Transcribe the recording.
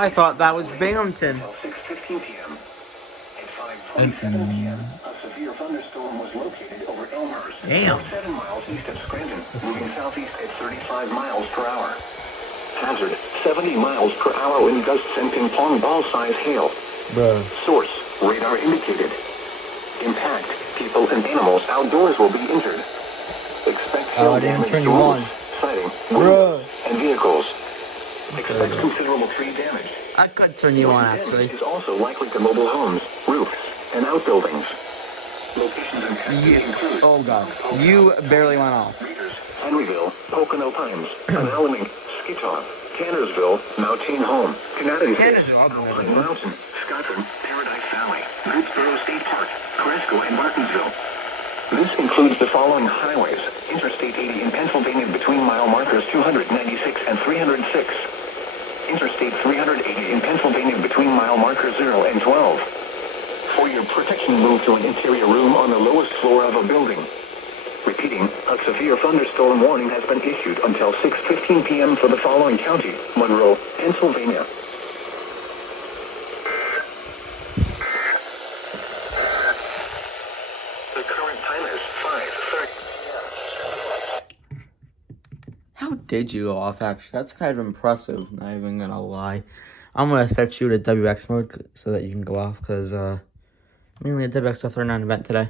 I thought that was Binghamton. Until 6:15 p.m. At 5:27 p.m., a severe thunderstorm was located over Elmhurst, Damn. 7 miles east of Scranton, moving southeast at 35 miles per hour. Hazard, 70 miles per hour wind gusts and ping-pong ball-size hail. Bruh. Source, radar indicated. Impact, people and animals outdoors will be injured. Expect hail I didn't damage turn to you roofs, on. siding, Bruh. windows, and vehicles. Expect considerable tree damage. I could turn you on, Damage actually. is also likely to mobile homes, roofs, and outbuildings. Locations impacted include Oh, God. You barely went off. Readers, Henryville, Pocono Pines, Alalamink, Skitoff, Tannersville, Mountain Home, Connecticut, Tannersville, I'll go there. Alpine Mountain, Scotland, Paradise Valley, Greensboro State Park, Cresco, and Martinsville. This includes the following highways: Interstate 80 in Pennsylvania between mile markers 296 and 306. Interstate 380 in Pennsylvania between mile markers 0 and 12. For your protection, move to an interior room on the lowest floor of a building. Repeating, a severe thunderstorm warning has been issued until 6:15 p.m. for the following county: Monroe, Pennsylvania. The current time is 5:30. How did you go off, actually? That's kind of impressive, not even gonna lie. I'm gonna set you to WX mode so that you can go off, because, mainly a WX 39 event today.